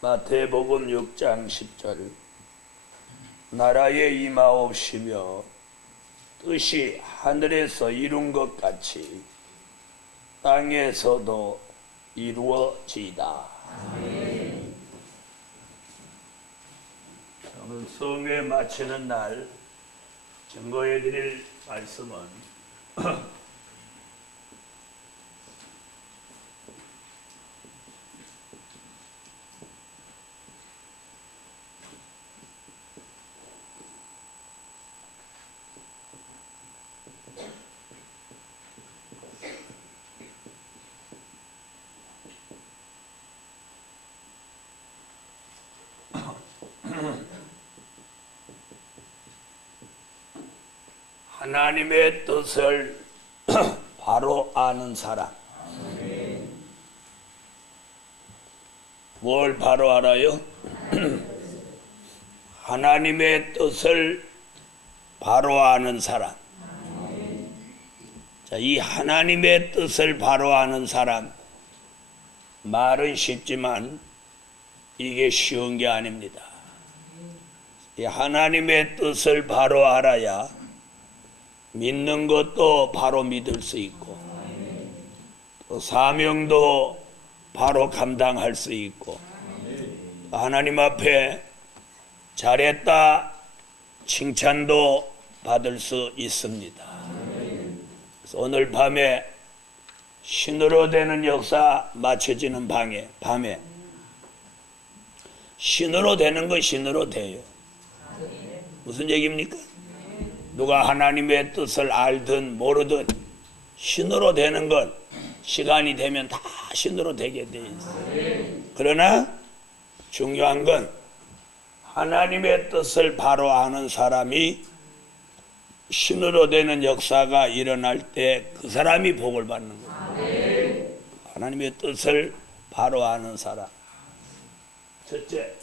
마태복음 6장 10절 나라에 임하옵시며 뜻이 하늘에서 이룬 것 같이 땅에서도 이루어지이다. 오늘 성회 마치는 날 증거해 드릴 말씀은 하나님의 뜻을 바로 아는 사람. 뭘 바로 알아요? 하나님의 뜻을 바로 아는 사람. 자, 이 하나님의 뜻을 바로 아는 사람, 말은 쉽지만 이게 쉬운 게 아닙니다. 이 하나님의 뜻을 바로 알아야 믿는 것도 바로 믿을 수 있고 또 사명도 바로 감당할 수 있고 하나님 앞에 잘했다 칭찬도 받을 수 있습니다. 그래서 오늘 밤에 신으로 되는 역사 마쳐지는 밤에 신으로 되는 건 신으로 돼요. 무슨 얘기입니까? 누가 하나님의 뜻을 알든 모르든 신으로 되는 건 시간이 되면 다 신으로 되게 돼 있어요. 그러나 중요한 건 하나님의 뜻을 바로 아는 사람이 신으로 되는 역사가 일어날 때 그 사람이 복을 받는 거예요. 하나님의 뜻을 바로 아는 사람. 첫째,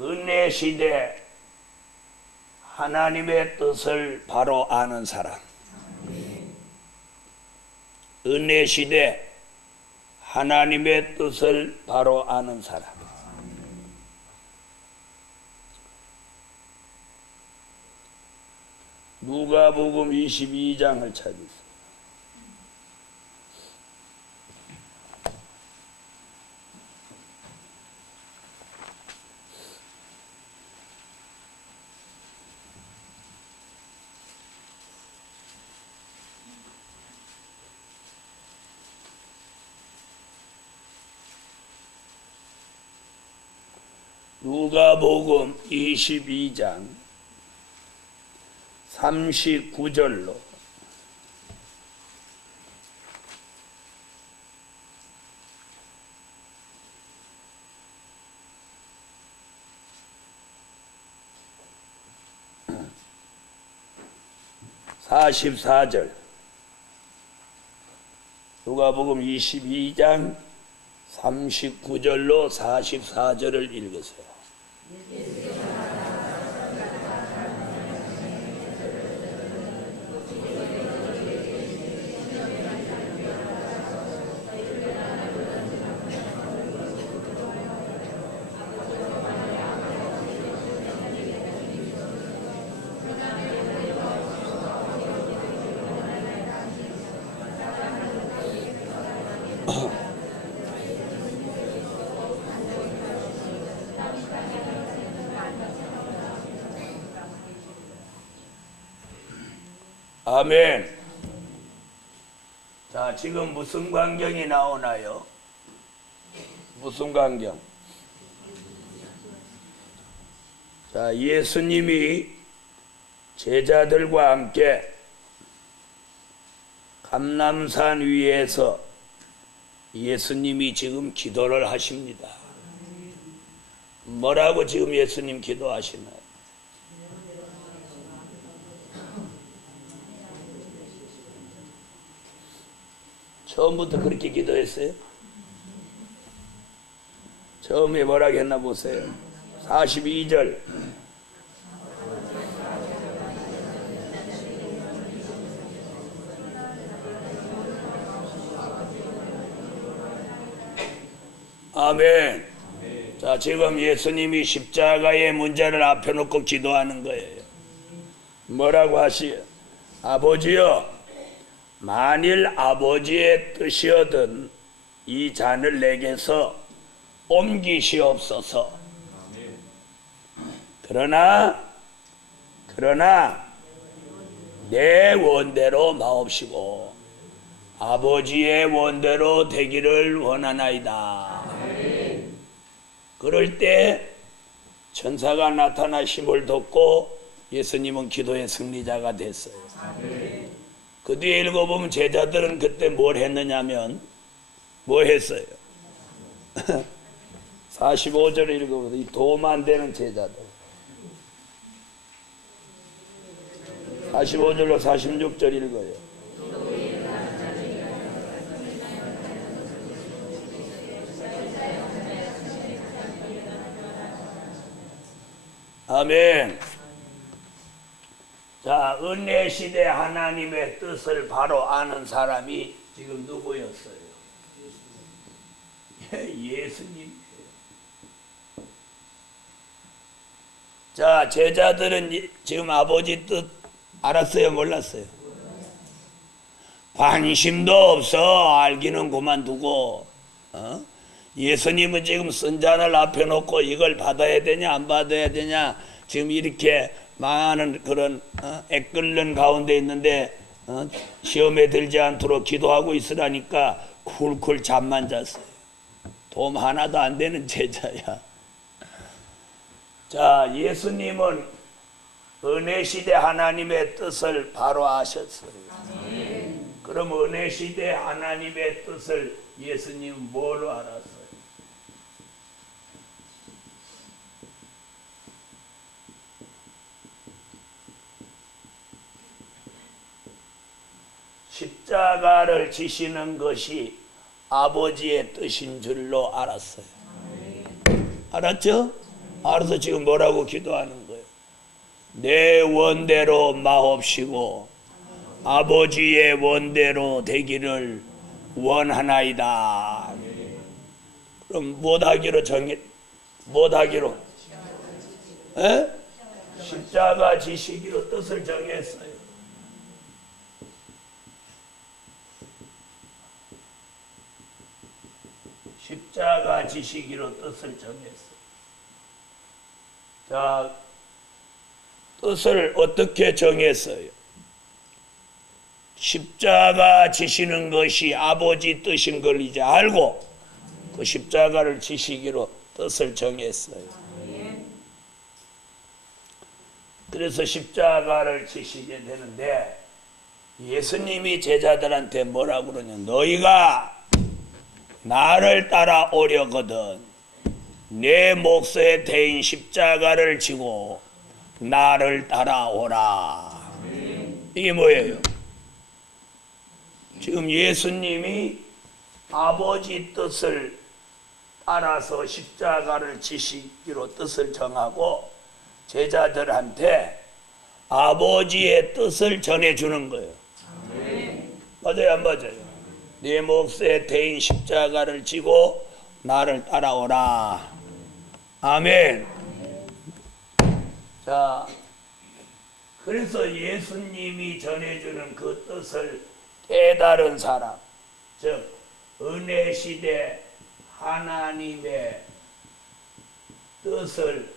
은혜 시대 하나님의 뜻을 바로 아는 사람. 은혜 시대 하나님의 뜻을 바로 아는 사람. 누가복음 22장을 찾으세요. 누가복음 22장 39절로 44절. 누가복음 22장 39절로 44절을 읽으세요. 아멘. 자, 지금 무슨 광경이 나오나요? 무슨 광경? 자, 예수님이 제자들과 함께 감람산 위에서 예수님이 지금 기도를 하십니다. 뭐라고 지금 예수님 기도하시나요? 처음부터 그렇게 기도했어요? 처음에 뭐라 했나 보세요. 42절. 아멘. 자, 지금 예수님이 십자가의 문제를 앞에 놓고 기도하는 거예요. 뭐라고 하시요? 아버지여, 만일 아버지의 뜻이거든 이 잔을 내게서 옮기시옵소서. 그러나 내 원대로 마옵시고 아버지의 원대로 되기를 원하나이다. 그럴 때 천사가 나타나 힘을 돋고 예수님은 기도의 승리자가 됐어요. 그 뒤에 읽어보면 제자들은 그때 뭘 했느냐면 뭐 했어요? 45절 읽어보세요. 이 도움 안 되는 제자들. 45절로 46절 읽어요. 아멘. 자, 은혜 시대 하나님의 뜻을 바로 아는 사람이 지금 누구였어요? 예수님. 자, 제자들은 지금 아버지 뜻 알았어요? 몰랐어요? 관심도 없어. 알기는 그만두고. 예수님은 지금 쓴잔을 앞에 놓고 이걸 받아야 되냐 안 받아야 되냐 지금 이렇게 많은 그런 애끓는 가운데 있는데 시험에 들지 않도록 기도하고 있으라니까 쿨쿨 잠만 잤어요. 도움 하나도 안 되는 제자야. 자, 예수님은 은혜시대 하나님의 뜻을 바로 아셨어요. 그럼 은혜시대 하나님의 뜻을 예수님은 뭘로 알았어요? 십자가를 지시는 것이 아버지의 뜻인 줄로 알았어요. 알았죠? 알아서 지금 뭐라고 기도하는 거예요? 내 원대로 마옵시고 아버지의 원대로 되기를 원하나이다. 그럼 못하기로 못하기로? 십자가 지시기로 뜻을 정했어요. 십자가 지시기로 뜻을 정했어요. 자, 뜻을 어떻게 정했어요? 십자가 지시는 것이 아버지 뜻인 걸 이제 알고 그 십자가를 지시기로 뜻을 정했어요. 그래서 십자가를 지시게 되는데 예수님이 제자들한테 뭐라고 그러냐? 너희가 나를 따라오려거든 내 몫의 대인 십자가를 지고 나를 따라오라. 이게 뭐예요? 지금 예수님이 아버지 뜻을 따라서 십자가를 지시기로 뜻을 정하고 제자들한테 아버지의 뜻을 전해주는 거예요. 맞아요 안 맞아요? 네 몫의 대인 십자가를 지고 나를 따라오라. 아멘. 자, 그래서 예수님이 전해주는 그 뜻을 깨달은 사람, 즉 은혜 시대 하나님의 뜻을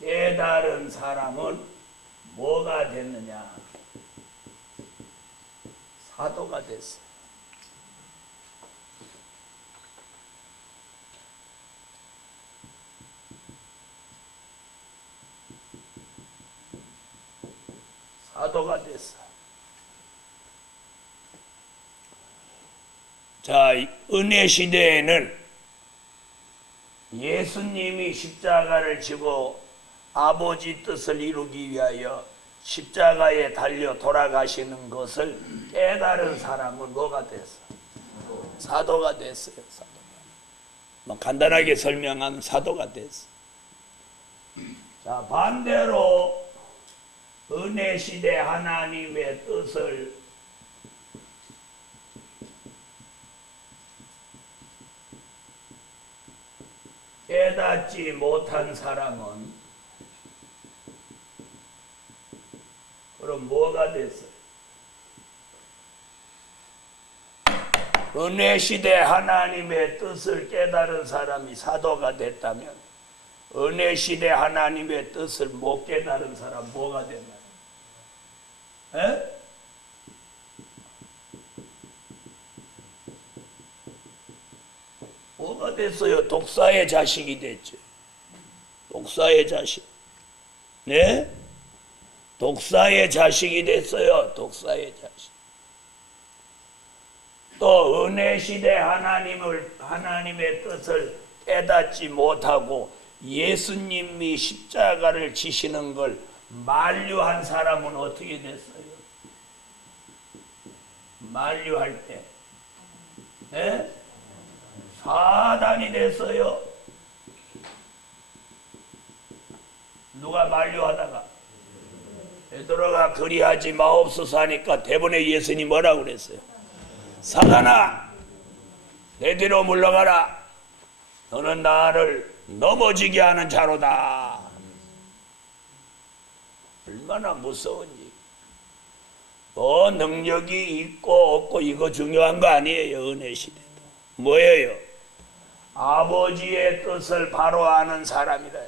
깨달은 사람은 뭐가 됐느냐? 사도가 됐어. 사도가 됐어. 자, 은혜 시대에는 예수님이 십자가를 지고 아버지 뜻을 이루기 위하여 십자가에 달려 돌아가시는 것을 깨달은 사람은 뭐가 됐어? 사도가 됐어요. 사도가. 뭐 간단하게 설명하면 사도가 됐어. 자, 반대로 은혜 시대 하나님의 뜻을 깨닫지 못한 사람은 그럼 뭐가 됐어요? 은혜 시대 하나님의 뜻을 깨달은 사람이 사도가 됐다면 은혜 시대 하나님의 뜻을 못 깨달은 사람 뭐가 되나요? 에? 뭐가 됐어요? 독사의 자식이 됐죠. 독사의 자식. 네? 독사의 자식이 됐어요. 독사의 자식. 또 은혜 시대 하나님의 뜻을 깨닫지 못하고 예수님이 십자가를 지시는 걸 만류한 사람은 어떻게 됐어요? 만류할 때, 네? 사단이 됐어요. 누가 만류하다가 베드로가 그리하지 마옵소서 하니까 대본에 예수님이 뭐라고 그랬어요? 사단아, 내 뒤로 물러가라. 너는 나를 넘어지게 하는 자로다. 얼마나 무서운 일. 뭐 능력이 있고 없고 이거 중요한 거 아니에요. 은혜 시대도 뭐예요? 아버지의 뜻을 바로 아는 사람이다.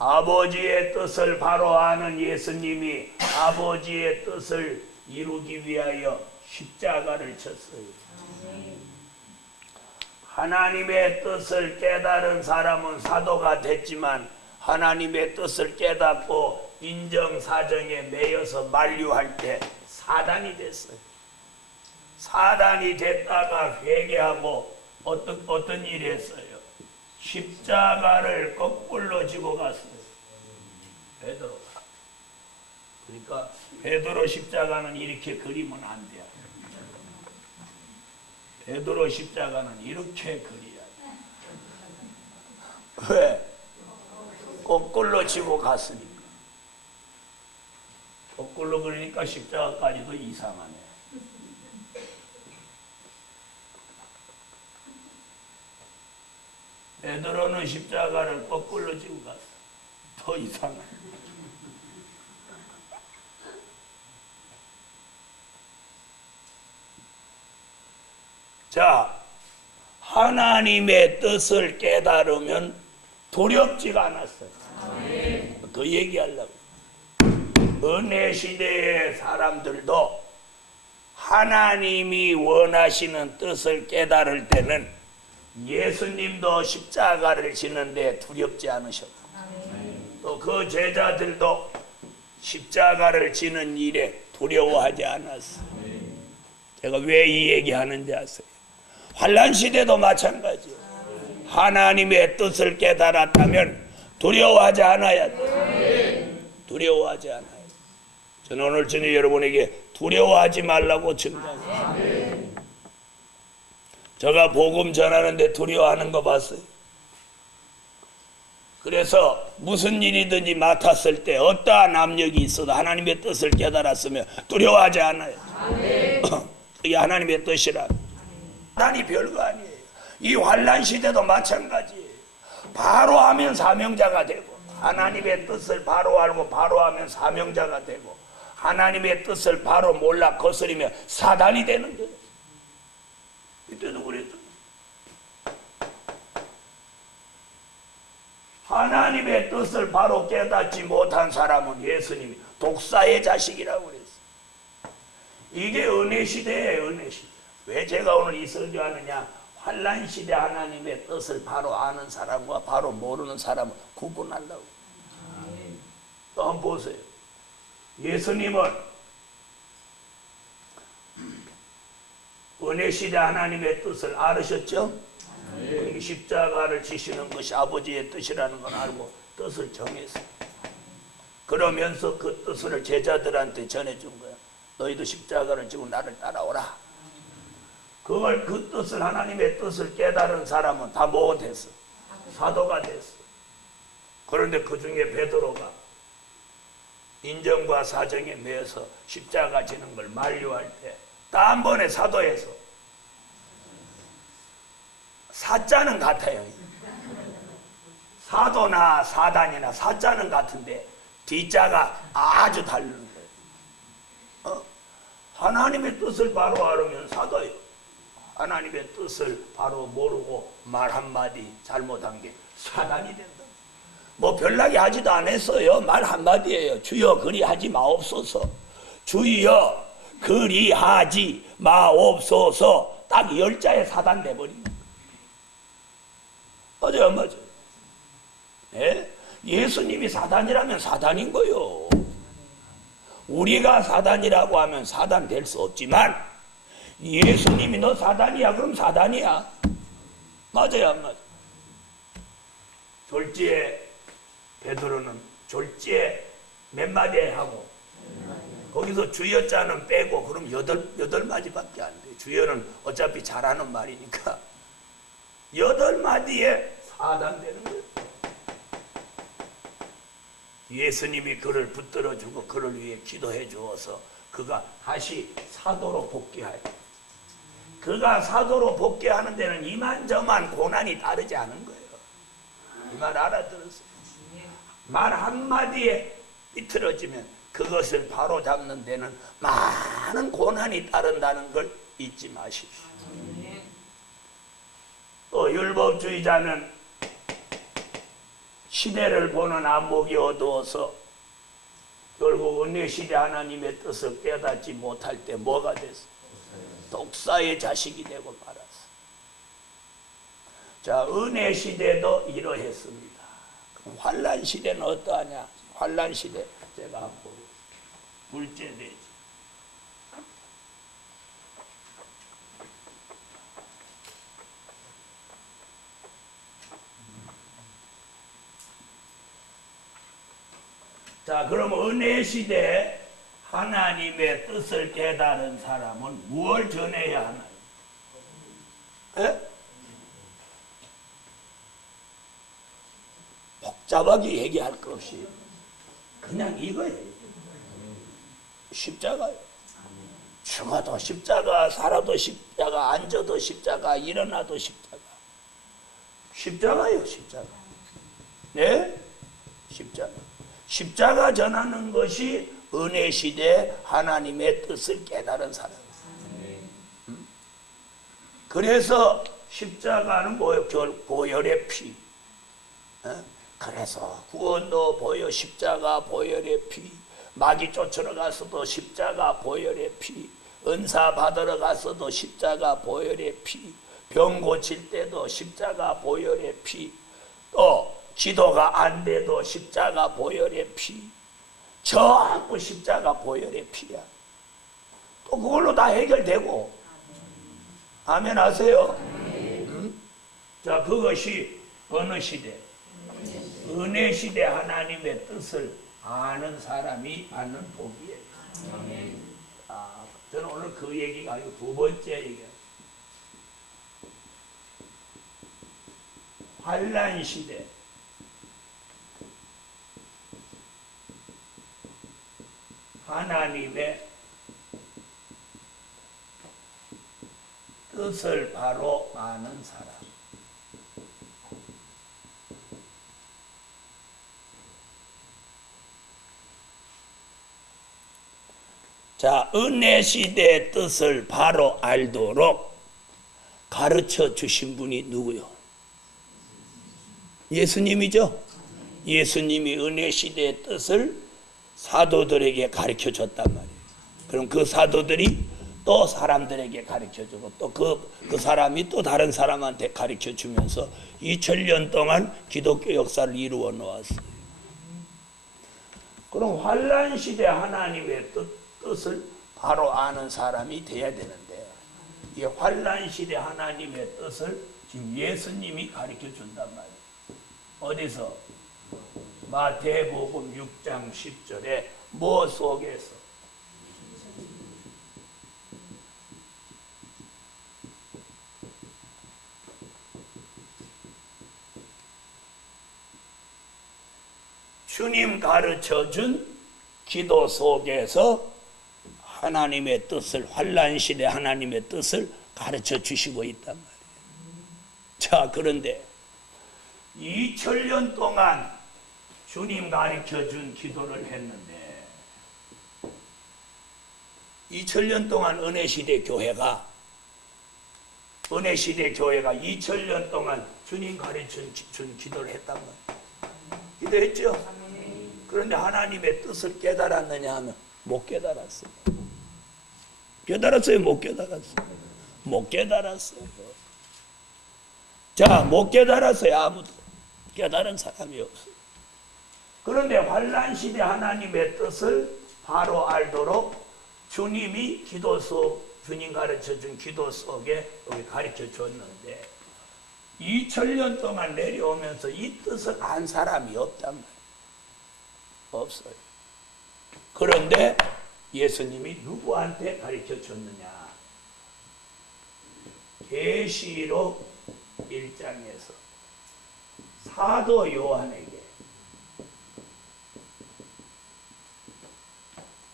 아버지의 뜻을 바로 아는 예수님이 아버지의 뜻을 이루기 위하여 십자가를 쳤어요. 하나님의 뜻을 깨달은 사람은 사도가 됐지만 하나님의 뜻을 깨닫고 인정사정에 매여서 만류할 때 사단이 됐어요. 사단이 됐다가 회개하고 어떤 일이 했어요? 십자가를 거꾸로 지고 갔어요. 베드로가. 그러니까 베드로 십자가는 이렇게 그리면 안 돼요. 베드로 십자가는 이렇게 그려야 돼. 왜? 거꾸로 지고 갔으니까. 거꾸로 그리니까 십자가까지도 이상하네. 베드로는 십자가를 거꾸로 지고 갔어. 더 이상하네. 자, 하나님의 뜻을 깨달으면 두렵지가 않았어요. 더 얘기하려고. 은혜 시대의 사람들도 하나님이 원하시는 뜻을 깨달을 때는 예수님도 십자가를 지는데 두렵지 않으셨고 또 그 제자들도 십자가를 지는 일에 두려워하지 않았어요. 제가 왜 이 얘기하는지 아세요? 환난 시대도 마찬가지예요. 하나님의 뜻을 깨달았다면 두려워하지 않아야 돼요. 두려워하지 않아요. 저는 오늘 저녁 여러분에게 두려워하지 말라고 증거해요. 제가 복음 전하는데 두려워하는 거 봤어요. 그래서 무슨 일이든지 맡았을 때 어떠한 압력이 있어도 하나님의 뜻을 깨달았으면 두려워하지 않아요. 이게 하나님의 뜻이라. 하나님 별거 아니에요. 이 환난 시대도 마찬가지예요. 바로 하면 사명자가 되고 하나님의 뜻을 바로 알고 바로 하면 사명자가 되고 하나님의 뜻을 바로 몰라 거스리면 사단이 되는 거예요. 이때도 그랬죠. 하나님의 뜻을 바로 깨닫지 못한 사람은 예수님이 독사의 자식이라고 그랬어요. 이게 은혜 시대예요. 은혜 시대. 왜 제가 오늘 이 설교 하느냐? 환난 시대 하나님의 뜻을 바로 아는 사람과 바로 모르는 사람을 구분하려고. 또 한번 보세요. 예수님은 은혜 시대 하나님의 뜻을 알으셨죠? 십자가를 지시는 것이 아버지의 뜻이라는 걸 알고 뜻을 정했어요. 그러면서 그 뜻을 제자들한테 전해준 거야. 너희도 십자가를 지고 나를 따라오라. 그걸 그 뜻을 하나님의 뜻을 깨달은 사람은 다 뭐가 됐어? 사도가 됐어. 그런데 그 중에 베드로가 인정과 사정에 매여서 십자가 지는 걸 만류할 때 단번에 사도에서 사자는 같아요. 사도나 사단이나 사자는 같은데 뒷자가 아주 다르는 거예요. 하나님의 뜻을 바로 알으면 사도예요. 하나님의 뜻을 바로 모르고 말 한마디 잘못한 게 사단이 된다. 뭐 별나게 하지도 않았어요. 말 한마디예요. 주여 그리하지 마옵소서. 주여 그리하지 마옵소서. 딱 10자에 사단 돼버린 거예요. 맞아요, 맞아요. 예? 예수님이 사단이라면 사단인 거요. 우리가 사단이라고 하면 사단 될 수 없지만 예수님이 너 사단이야 그럼 사단이야. 맞아요, 안 맞아요? 졸지에 베드로는 졸지에 몇 마디 하고 거기서 주여자는 빼고 그럼 여덟 마디밖에 안 돼. 주여는 어차피 잘하는 말이니까 8마디에 사단되는 거예요. 예수님이 그를 붙들어주고 그를 위해 기도해 주어서 그가 다시 사도로 복귀하여 그가 사도로 복귀하는 데는 이만저만 고난이 따르지 않은 거예요. 이 말 알아들었어요. 말 한마디에 삐뚤어지면 그것을 바로 잡는 데는 많은 고난이 따른다는 걸 잊지 마십시오. 또 율법주의자는 시대를 보는 안목이 어두워서 결국 은혜시대 하나님의 뜻을 깨닫지 못할 때 뭐가 됐어? 독사의 자식이 되고 말았어. 자, 은혜시대도 이러했습니다. 그럼 환란시대는 어떠하냐? 환란시대 제가 한번 물제되지. 자, 그럼 은혜시대 하나님의 뜻을 깨달은 사람은 무엇을 전해야 하나요? 에? 복잡하게 얘기할 것 없이 그냥 이거예요. 십자가요. 죽어도 십자가, 살아도 십자가, 앉아도 십자가, 일어나도 십자가. 십자가요, 십자가. 네? 십자가. 십자가 전하는 것이 은혜시대 하나님의 뜻을 깨달은 사람. 그래서 십자가는 뭐예요? 보혈의 피. 그래서 구원도 보혈, 십자가 보혈의 피. 마귀 쫓으러 가서도 십자가 보혈의 피. 은사 받으러 가서도 십자가 보혈의 피. 병 고칠 때도 십자가 보혈의 피. 또 기도가 안 돼도 십자가 보혈의 피. 전부 십자가 보혈의 피야. 또 그걸로 다 해결되고. 아멘 하세요. 자, 그것이 어느 시대? 은혜 시대 하나님의 뜻을 아는 사람이 받는 복이에요. 저는 오늘 그 얘기가 아니고 두 번째 얘기예요. 환란 시대. 하나님의 뜻을 바로 아는 사람. 자, 은혜 시대의 뜻을 바로 알도록 가르쳐 주신 분이 누구요? 예수님이죠. 예수님이 은혜 시대의 뜻을 사도들에게 가르쳐 줬단 말이에요. 그럼 그 사도들이 또 사람들에게 가르쳐 주고 또 그 사람이 또 다른 사람한테 가르쳐 주면서 2000년 동안 기독교 역사를 이루어 놓았어요. 그럼 환란 시대 하나님의 뜻을 바로 아는 사람이 돼야 되는데 이 환란 시대 하나님의 뜻을 지금 예수님이 가르쳐 준단 말이에요. 어디서? 마태복음 6장 10절에 뭐 속에서? 주님 가르쳐준 기도 속에서 하나님의 뜻을, 환난시대 하나님의 뜻을 가르쳐 주시고 있단 말이에요. 자, 그런데 2000년 동안 주님 가르쳐준 기도를 했는데 2000년 동안 은혜시대 교회가 2000년 동안 주님 가르쳐준 기도를 했단 말이에요. 기도했죠? 그런데 하나님의 뜻을 깨달았느냐 하면 못 깨달았어요. 깨달았어요? 못 깨달았어요? 못 깨달았어요. 자, 못 깨달았어요. 아무도 깨달은 사람이 없어요. 그런데 환난시대 하나님의 뜻을 바로 알도록 주님이 주님 가르쳐준 기도 속에 여기 가르쳐 줬는데 2000년 동안 내려오면서 이 뜻을 안 사람이 없단 말이에요. 없어요. 그런데 예수님이 누구한테 가르쳐 줬느냐? 계시록 1장에서 사도 요한에게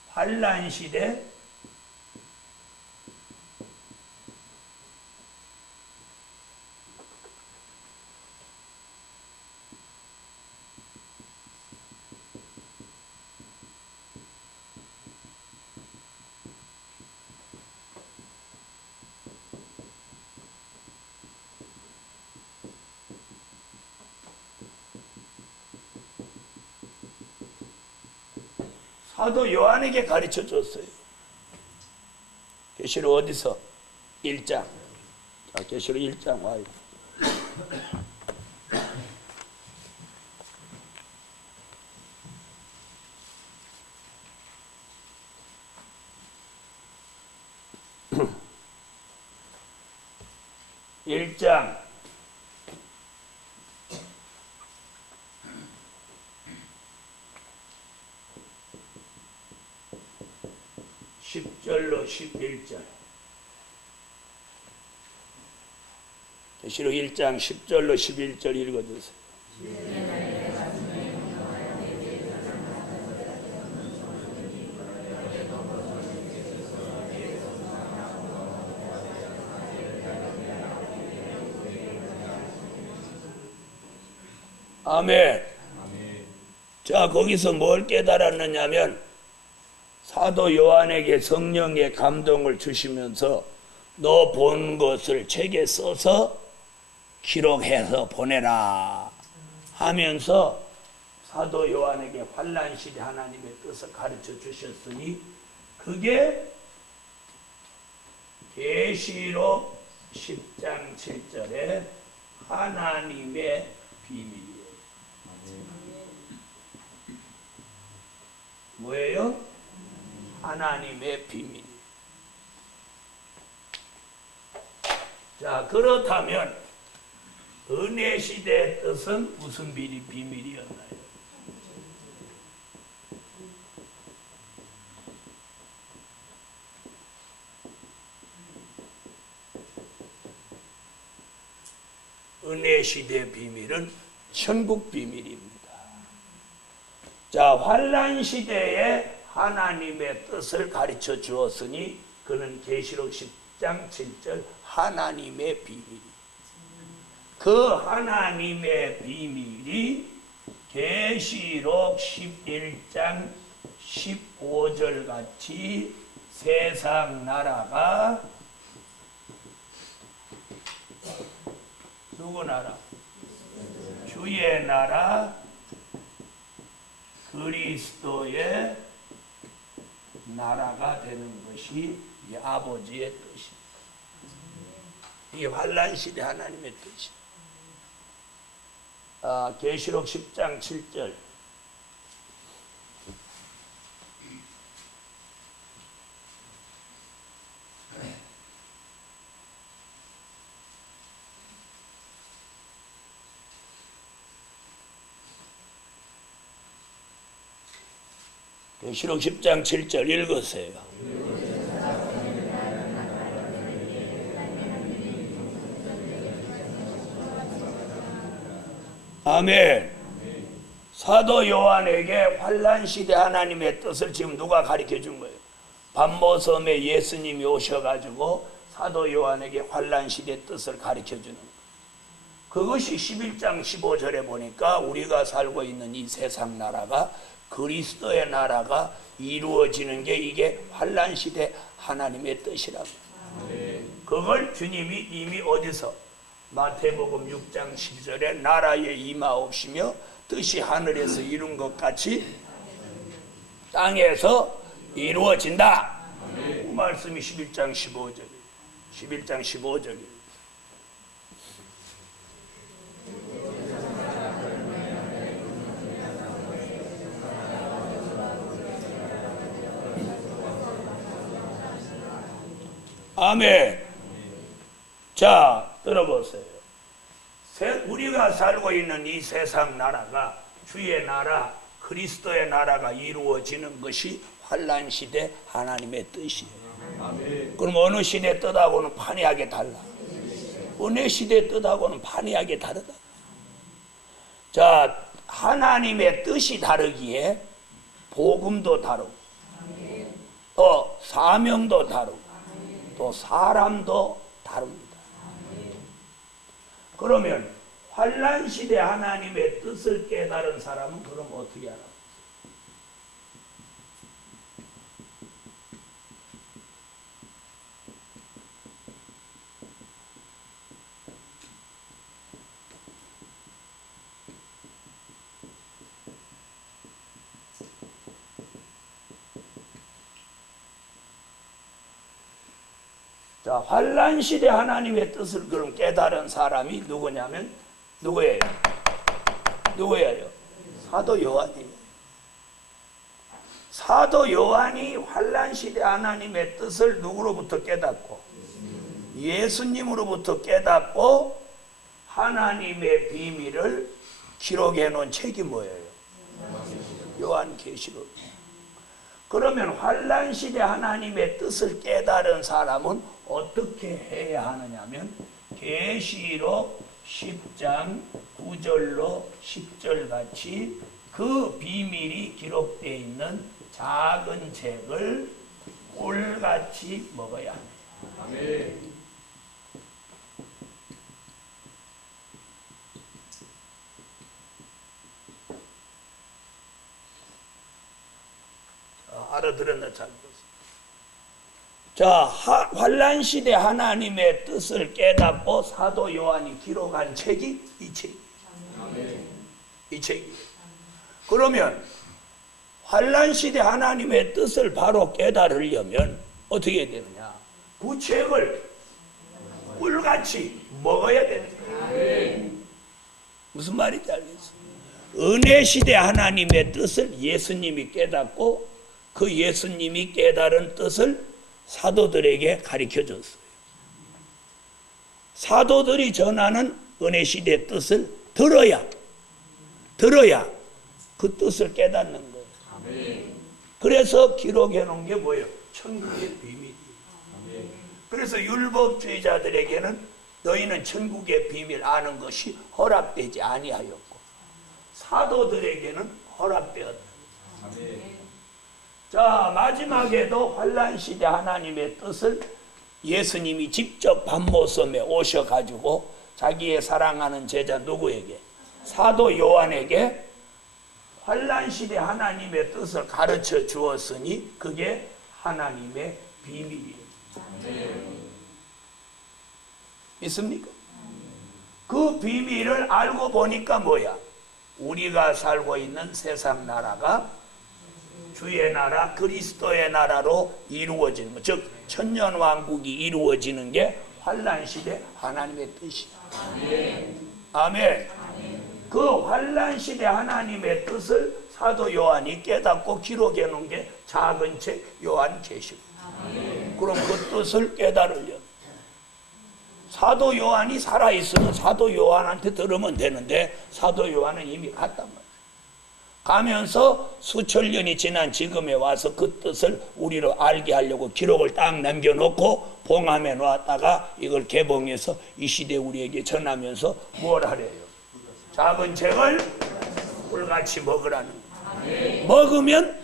환난시대 사도 요한에게 가르쳐 줬어요. 계시록 어디서? 1장. 자, 계시록 1장 와요. 일장 10절로 11절. 계시록 1장 10절로 11절 읽어주세요. 아멘. 자, 거기서 뭘 깨달았느냐면 사도 요한에게 성령의 감동을 주시면서 너 본 것을 책에 써서 기록해서 보내라 하면서 사도 요한에게 환난시대 하나님의 뜻을 가르쳐 주셨으니 그게 계시록 10장 7절에 하나님의 비밀이에요. 뭐예요? 하나님의 비밀. 자, 그렇다면 은혜 시대의 뜻은 무슨 비밀이었나요? 은혜 시대의 비밀은 천국 비밀입니다. 자, 환난 시대에 하나님의 뜻을 가르쳐 주었으니 그는 계시록 10장 7절 하나님의 비밀. 그 하나님의 비밀이 계시록 11장 15절 같이 세상 나라가 누구 나라? 주의 나라 그리스도의 나라가 되는 것이 이 아버지의 뜻입니다. 이게 환난시대 하나님의 뜻입니다. 계시록 10장 7절 계시록 10장 7절 읽으세요. 아멘. 사도 요한에게 환란 시대 하나님의 뜻을 지금 누가 가르쳐 준 거예요? 반모섬에 예수님이 오셔가지고 사도 요한에게 환란 시대 뜻을 가르쳐 주는 거예요. 그것이 11장 15절에 보니까 우리가 살고 있는 이 세상 나라가 그리스도의 나라가 이루어지는 게 이게 환란 시대 하나님의 뜻이라고. 그걸 주님이 이미 어디서? 마태복음 6장 10절에 나라에 임하옵시며 뜻이 하늘에서 이룬 것 같이 땅에서 이루어진다. 그 말씀이 11장 15절이에요. 11장 15절이에요. 아멘. 자, 들어보세요. 우리가 살고 있는 이 세상 나라가 주의 나라, 그리스도의 나라가 이루어지는 것이 환란 시대 하나님의 뜻이에요. 아멘. 그럼 어느 시대 뜻하고는 판이하게 달라. 어느 시대 뜻하고는 판이하게 다르다. 자, 하나님의 뜻이 다르기에 복음도 다르고, 또 사명도 다르고, 또 사람도 다릅니다. 그러면 환란 시대 하나님의 뜻을 깨달은 사람은 그럼 어떻게 하나? 자, 환란 시대 하나님의 뜻을 그럼 깨달은 사람이 누구냐면 누구예요? 누구예요? 사도 요한이에요. 사도 요한이 환란 시대 하나님의 뜻을 누구로부터 깨닫고? 예수님으로부터 깨닫고 하나님의 비밀을 기록해 놓은 책이 뭐예요? 요한계시록. 그러면 환란 시대 하나님의 뜻을 깨달은 사람은 어떻게 해야 하느냐면 계시록 10장 9절로 10절 같이 그 비밀이 기록되어 있는 작은 책을 꿀같이 먹어야 합니다. 아멘. 알아들었나 잘 보세요. 자, 환란 시대 하나님의 뜻을 깨닫고 사도 요한이 기록한 책이 이 책이에요. 이 책이에요. 그러면 환란 시대 하나님의 뜻을 바로 깨달으려면 어떻게 되느냐? 그 책을 꿀같이 먹어야 되는 거예요. 무슨 말인지 알겠어요? 은혜 시대 하나님의 뜻을 예수님이 깨닫고 그 예수님이 깨달은 뜻을 사도들에게 가르쳐줬어요. 사도들이 전하는 은혜 시대 뜻을 들어야 그 뜻을 깨닫는 거예요. 아멘. 그래서 기록해 놓은 게 뭐예요? 천국의 비밀이에요. 아멘. 그래서 율법주의자들에게는 너희는 천국의 비밀 아는 것이 허락되지 아니하였고 사도들에게는 허락되었다. 아멘. 자, 마지막에도 환란 시대 하나님의 뜻을 예수님이 직접 반모섬에 오셔가지고 자기의 사랑하는 제자 누구에게? 사도 요한에게 환란 시대 하나님의 뜻을 가르쳐 주었으니 그게 하나님의 비밀이에요. 믿습니까? 그 비밀을 알고 보니까 뭐야? 우리가 살고 있는 세상 나라가 주의 나라 그리스도의 나라로 이루어지는 것, 즉 천년왕국이 이루어지는 게 환란 시대 하나님의 뜻이야. 아멘. 아멘. 그 환란 시대 하나님의 뜻을 사도 요한이 깨닫고 기록해 놓은 게 작은 책 요한계시록. 그럼 그 뜻을 깨달으려면 사도 요한이 살아있으면 사도 요한한테 들으면 되는데 사도 요한은 이미 갔단 말이야. 가면서 수천 년이 지난 지금에 와서 그 뜻을 우리로 알게 하려고 기록을 딱 남겨놓고 봉함해 놨다가 이걸 개봉해서 이 시대 우리에게 전하면서 뭘 하래요? 작은 책을 꿀같이 먹으라는 거예요. 먹으면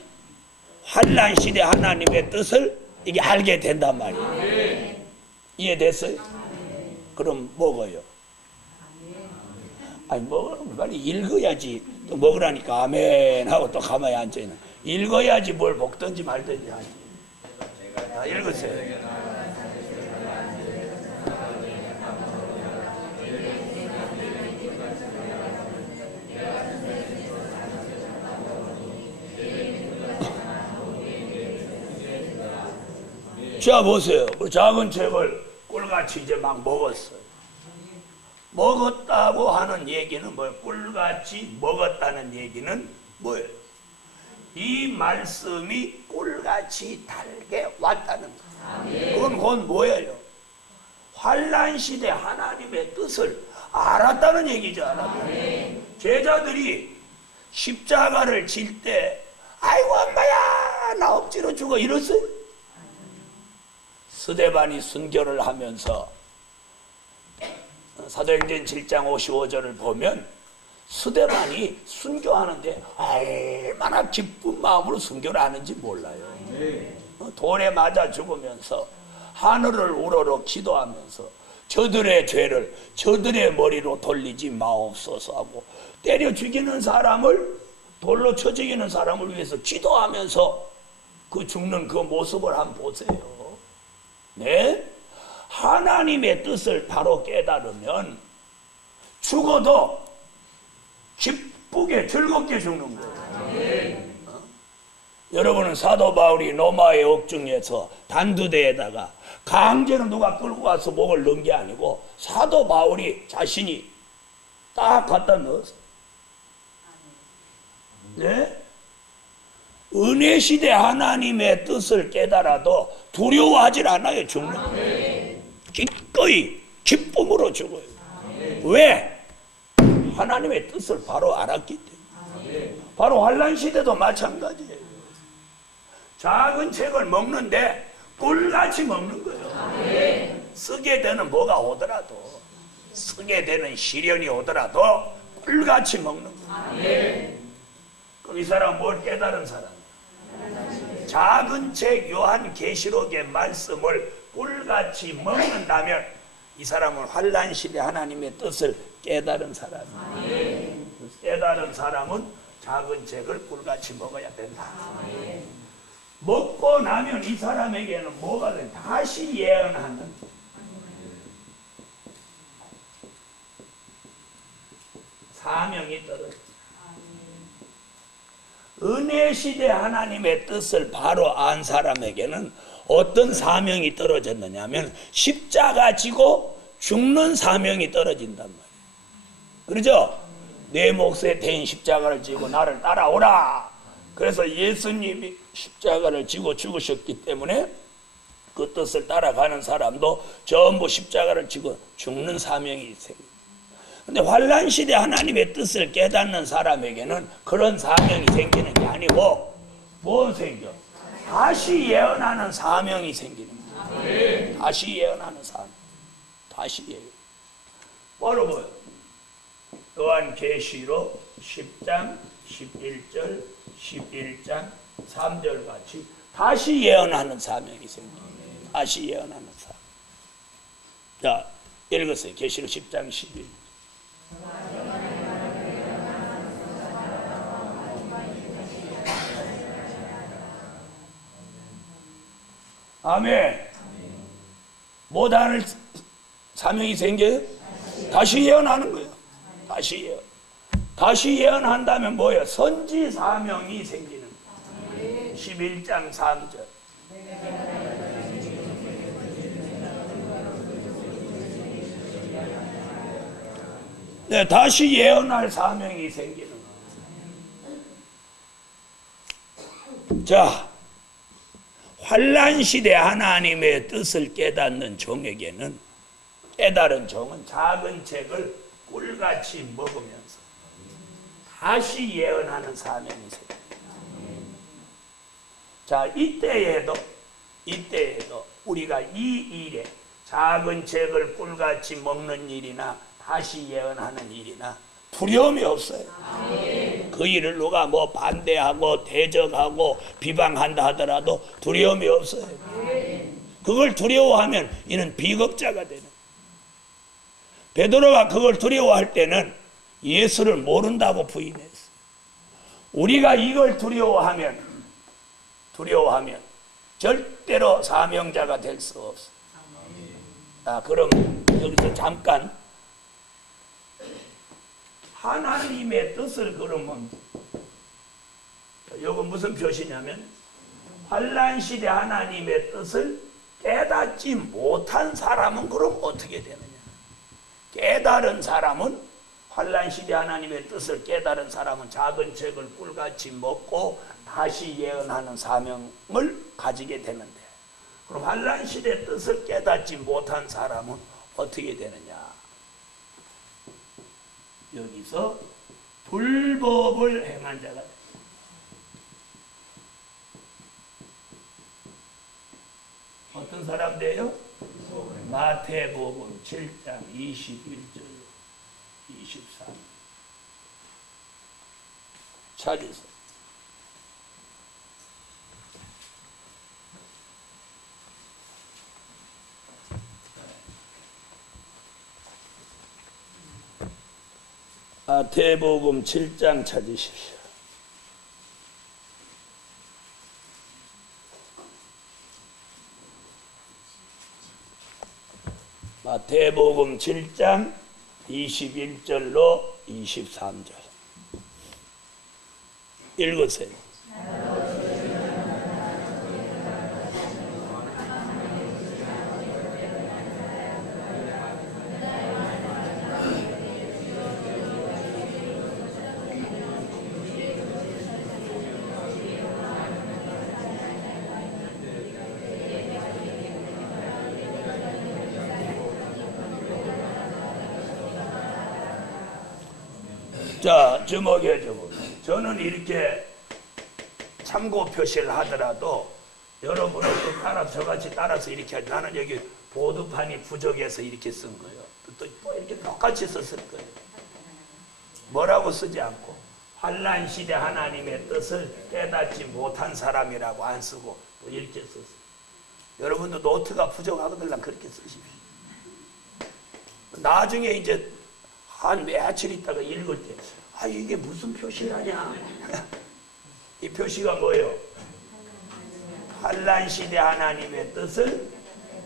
환난 시대 하나님의 뜻을 이게 알게 된단 말이에요. 이해됐어요? 그럼 먹어요. 아니 먹으면 빨리 읽어야지. 또 먹으라니까 아멘 하고 또 가만히 앉아있는. 읽어야지 뭘 먹든지 말든지 하지. 자, 읽으세요. 자 보세요. 그 작은 책을 꿀같이 이제 막 먹었어요. 먹었다고 하는 얘기는 뭐예요? 꿀같이 먹었다는 얘기는 뭐예요? 이 말씀이 꿀같이 달게 왔다는 거예요. 그건 곧 뭐예요? 환난 시대 하나님의 뜻을 알았다는 얘기죠. 제자들이 십자가를 질 때 아이고 엄마야 나 억지로 죽어 이랬어요. 스데반이 순교를 하면서 사도행전 7장 55절을 보면 스데반이 순교하는데 얼마나 기쁜 마음으로 순교를 하는지 몰라요. 돌에 맞아 죽으면서 하늘을 우러러 기도하면서 저들의 죄를 저들의 머리로 돌리지 마옵소서 하고 때려 죽이는 사람을 돌로 쳐 죽이는 사람을 위해서 기도하면서 그 죽는 그 모습을 한번 보세요. 네? 하나님의 뜻을 바로 깨달으면 죽어도 기쁘게 즐겁게 죽는 거예요. 여러분은 사도 바울이 로마의 옥중에서 단두대에다가 강제로 누가 끌고 와서 목을 넣은 게 아니고 사도 바울이 자신이 딱 갖다 넣었어요. 네? 은혜 시대 하나님의 뜻을 깨달아도 두려워하질 않아요. 죽는 거예요. 기꺼이 기쁨으로 죽어요. 왜? 하나님의 뜻을 바로 알았기 때문에. 바로 환난 시대도 마찬가지예요. 작은 책을 먹는데 꿀같이 먹는 거예요. 쓰게 되는 뭐가 오더라도 쓰게 되는 시련이 오더라도 꿀같이 먹는 거예요. 그럼 이 사람은 뭘 깨달은 사람? 작은 책 요한계시록의 말씀을 꿀같이 먹는다면 이 사람은 환난 시대 하나님의 뜻을 깨달은 사람이에요. 깨달은 사람은 작은 책을 꿀같이 먹어야 된다. 먹고 나면 이 사람에게는 뭐가 돼? 다시 예언하는 사명이 떨어져. 은혜 시대 하나님의 뜻을 바로 안 사람에게는 어떤 사명이 떨어졌느냐 하면 십자가 지고 죽는 사명이 떨어진단 말이에요. 그렇죠? 내 몫에 대인 십자가를 지고 나를 따라오라. 그래서 예수님이 십자가를 지고 죽으셨기 때문에 그 뜻을 따라가는 사람도 전부 십자가를 지고 죽는 사명이 생깁니다. 근데 환난 시대 하나님의 뜻을 깨닫는 사람에게는 그런 사명이 생기는 게 아니고 뭐 생겨? 다시 예언하는 사명이 생기는 거예요. 다시 예언하는 사명. 다시 예언. 바로 뭐예요? 요한계시록 10장 11절 11장 3절 같이 다시 예언하는 사명이 생깁니다. 다시 예언하는 사명. 자, 읽으세요. 계시록 10장 11절. 아멘. 못하는 사명이 생겨요? 다시 예언하는 거예요. 다시 예언. 다시 예언한다면 뭐예요? 선지 사명이 생기는 거예요. 11장 3절. 네, 다시 예언할 사명이 생기는 거예요. 자, 환난 시대 하나님의 뜻을 깨닫는 종에게는 깨달은 종은 작은 책을 꿀같이 먹으면서 다시 예언하는 사명이 있어요. 자, 이때에도 우리가 이 일에 작은 책을 꿀같이 먹는 일이나 다시 예언하는 일이나 두려움이 없어요. 그 일을 누가 뭐 반대하고 대적하고 비방한다 하더라도 두려움이 없어요. 그걸 두려워하면 이는 비겁자가 되는. 베드로가 그걸 두려워할 때는 예수를 모른다고 부인했어요. 우리가 이걸 두려워하면 절대로 사명자가 될 수 없어. 그럼 여기서 잠깐 하나님의 뜻을 그러면 이건 무슨 표시냐면 환난 시대 하나님의 뜻을 깨닫지 못한 사람은 그럼 어떻게 되느냐? 깨달은 사람은 환난 시대 하나님의 뜻을 깨달은 사람은 작은 책을 꿀같이 먹고 다시 예언하는 사명을 가지게 되는데, 그럼 환난 시대 뜻을 깨닫지 못한 사람은 어떻게 되느냐? 여기서 불법을 행한 자가 됩니다. 어떤 사람들이에요? 마태복음 7장 21절 23 찾으세요. 마태복음 7장 찾으십시오. 마태복음 7장 21절로 23절 읽으세요. 자, 주목해 주고. 저는 이렇게 참고 표시를 하더라도 여러분은 또 저같이 따라서 이렇게 하지. 나는 여기 보드판이 부족해서 이렇게 쓴 거예요. 또 이렇게 똑같이 썼을 거예요. 뭐라고 쓰지 않고 환난 시대 하나님의 뜻을 깨닫지 못한 사람이라고 안 쓰고 또 이렇게 썼어요. 여러분도 노트가 부족하거든 그렇게 쓰십시오. 나중에 이제 한 며칠 있다가 읽을 때, 이게 무슨 표시라냐? 이 표시가 뭐예요? 환난 시대 하나님의 뜻을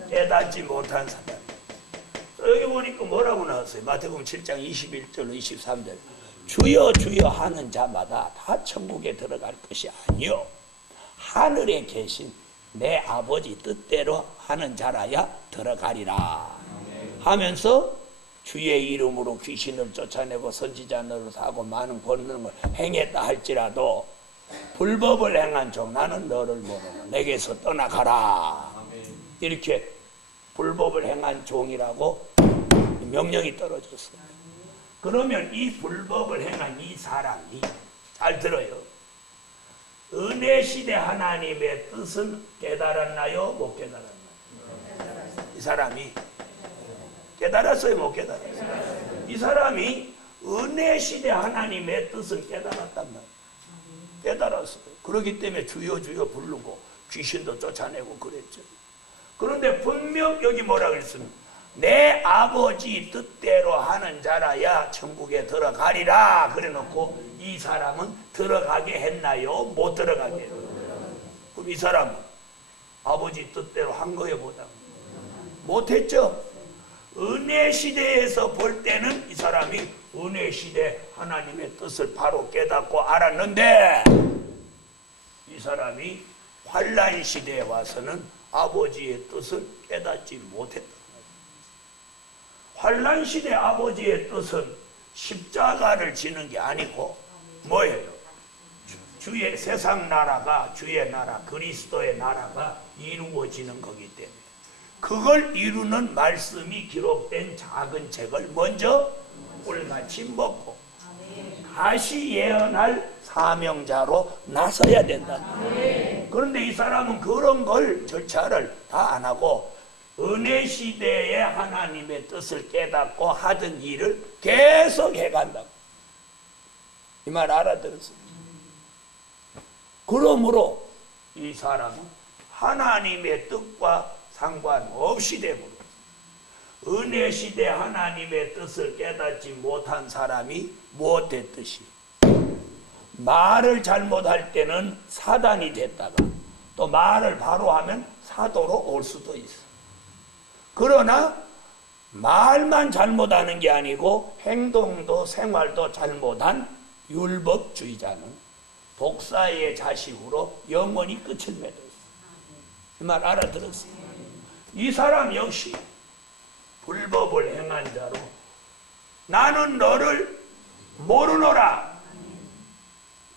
깨닫지 못한 사람. 여기 보니까 뭐라고 나왔어요? 마태복음 7장 21절 23절. 주여 주여 하는 자마다 다 천국에 들어갈 것이 아니요 하늘에 계신 내 아버지 뜻대로 하는 자라야 들어가리라 하면서 주의 이름으로 귀신을 쫓아내고 선지자 노릇하고 많은 권능을 행했다 할지라도 불법을 행한 종 나는 너를 모르노 내게서 떠나가라. 이렇게 불법을 행한 종이라고 명령이 떨어졌어요. 그러면 이 불법을 행한 이 사람이, 잘 들어요, 은혜 시대 하나님의 뜻은 깨달았나요? 못 깨달았나요? 이 사람이 깨달았어요? 못 깨달았어요? 이 사람이 은혜 시대 하나님의 뜻을 깨달았단 말이에요. 깨달았어요. 그렇기 때문에 주여 주여 부르고 귀신도 쫓아내고 그랬죠. 그런데 분명 여기 뭐라 그랬습니까? 내 아버지 뜻대로 하는 자라야 천국에 들어가리라 그래놓고 이 사람은 들어가게 했나요? 못 들어가게 했나요? 그럼 이 사람은 아버지 뜻대로 한 거예요? 못했죠? 은혜 시대에서 볼 때는 이 사람이 은혜 시대 하나님의 뜻을 바로 깨닫고 알았는데 이 사람이 환난 시대에 와서는 아버지의 뜻을 깨닫지 못했다. 환난 시대 아버지의 뜻은 십자가를 지는 게 아니고 뭐예요? 주의 세상 나라가, 주의 나라, 그리스도의 나라가 이루어지는 거기 때문에 그걸 이루는 말씀이 기록된 작은 책을 먼저 꿀같이 먹고 다시 예언할 사명자로 나서야 된다. 그런데 이 사람은 그런 걸 절차를 다 안 하고 은혜 시대에 하나님의 뜻을 깨닫고 하던 일을 계속 해간다고. 이 말 알아들었어요? 그러므로 이 사람은 하나님의 뜻과 상관없이 되므로 은혜 시대 하나님의 뜻을 깨닫지 못한 사람이 무엇됐듯이 말을 잘못할 때는 사단이 됐다가 또 말을 바로 하면 사도로 올 수도 있어. 그러나 말만 잘못하는 게 아니고 행동도 생활도 잘못한 율법주의자는 독사의 자식으로 영원히 끝을 맺어 있어. 이 말 알아들었어요? 이 사람 역시 불법을 행한 자로 나는 너를 모르노라.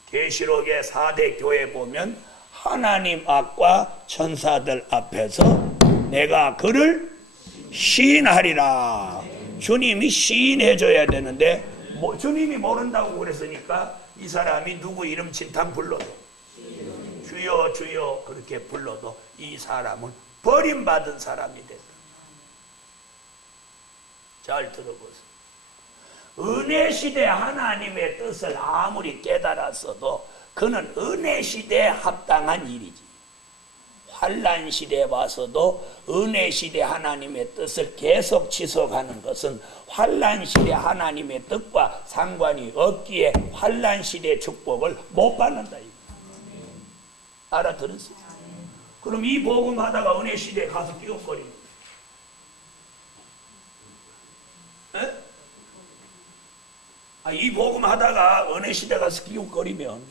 계시록의 4대 교회 보면 하나님 앞과 천사들 앞에서 내가 그를 시인하리라. 주님이 시인해줘야 되는데 주님이 모른다고 그랬으니까 이 사람이 누구 이름 진탕 불러도 주여 주여 그렇게 불러도 이 사람은 버림받은 사람이 됐다. 잘 들어보세요. 은혜 시대 하나님의 뜻을 아무리 깨달았어도 그는 은혜 시대에 합당한 일이지. 환난 시대에 와서도 은혜 시대 하나님의 뜻을 계속 지속하는 것은 환난 시대 하나님의 뜻과 상관이 없기에 환난 시대 축복을 못 받는다. 알아들으세요? 그럼 이 복음 하다가 은혜 시대에 가서 끼웃거립니다. 이 복음 하다가 은혜 시대 가서 끼웃거리면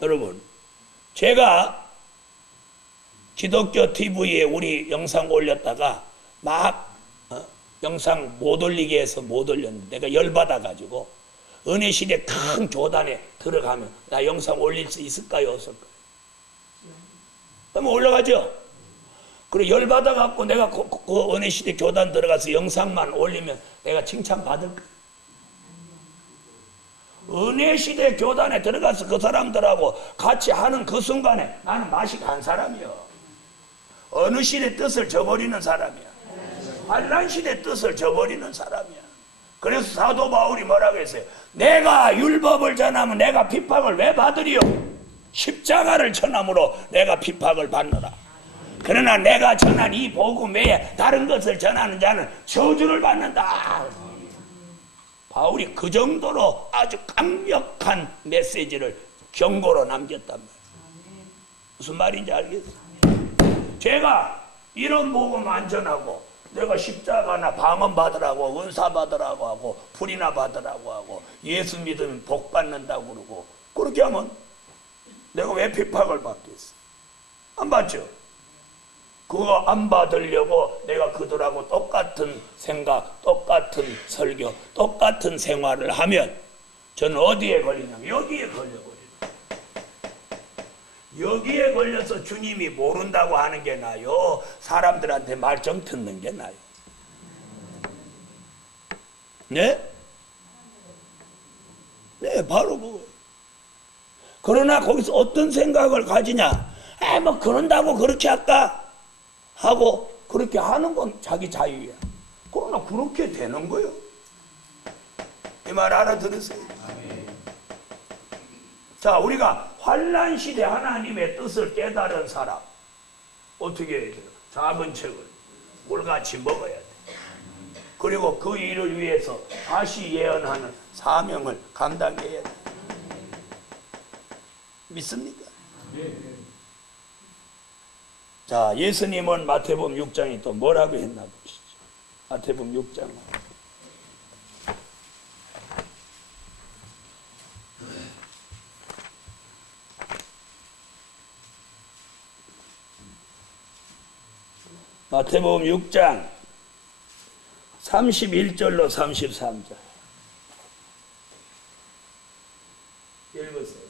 여러분, 제가 기독교 TV에 우리 영상 올렸다가 막 영상 못 올리게 해서 못 올렸는데 내가 열받아가지고 은혜 시대 큰 교단에 들어가면 나 영상 올릴 수 있을까요? 없을까요? 그러면 올라가죠? 그리고 열받아갖고 내가 그 은혜 시대 교단 들어가서 영상만 올리면 내가 칭찬받을까? 은혜 시대 교단에 들어가서 그 사람들하고 같이 하는 그 순간에 나는 맛이 간 사람이야. 어느 시대 뜻을 저버리는 사람이야. 환난 시대 뜻을 저버리는 사람이야. 그래서 사도 바울이 뭐라고 했어요? 내가 율법을 전하면 내가 핍박을 왜 받으리요? 십자가를 전함으로 내가 핍박을 받노라. 그러나 내가 전한 이 복음 외에 다른 것을 전하는 자는 저주를 받는다. 바울이 그 정도로 아주 강력한 메시지를 경고로 남겼단 말이에요. 무슨 말인지 알겠어요? 제가 이런 복음 안 전하고 내가 십자가나 방언 받으라고 은사 받으라고 하고 불이나 받으라고 하고 예수 믿으면 복 받는다고 그러고 그렇게 하면 내가 왜 핍박을 받겠어? 안 받죠? 그거 안 받으려고 내가 그들하고 똑같은 생각, 똑같은 설교, 똑같은 생활을 하면 저는 어디에 걸리냐면 여기에 걸려버려요. 여기에 걸려서 주님이 모른다고 하는 게 나요? 사람들한테 말 좀 듣는 게 나요? 네? 네, 바로 그거예요. 그러나 거기서 어떤 생각을 가지냐? 뭐 그런다고 그렇게 할까? 하고 그렇게 하는 건 자기 자유야. 그러나 그렇게 되는 거예요. 이 말 알아들으세요? 자, 우리가 환난 시대 하나님의 뜻을 깨달은 사람 어떻게 해야 돼요? 작은 책을 꿀같이 먹어야 돼. 그리고 그 일을 위해서 다시 예언하는 사명을 감당해야 돼. 믿습니까? 자, 예수님은 마태복음 6장에 또 뭐라고 했나 보시죠. 마태복음 6장. 마태복음 6장 31절로 33절. 읽으세요.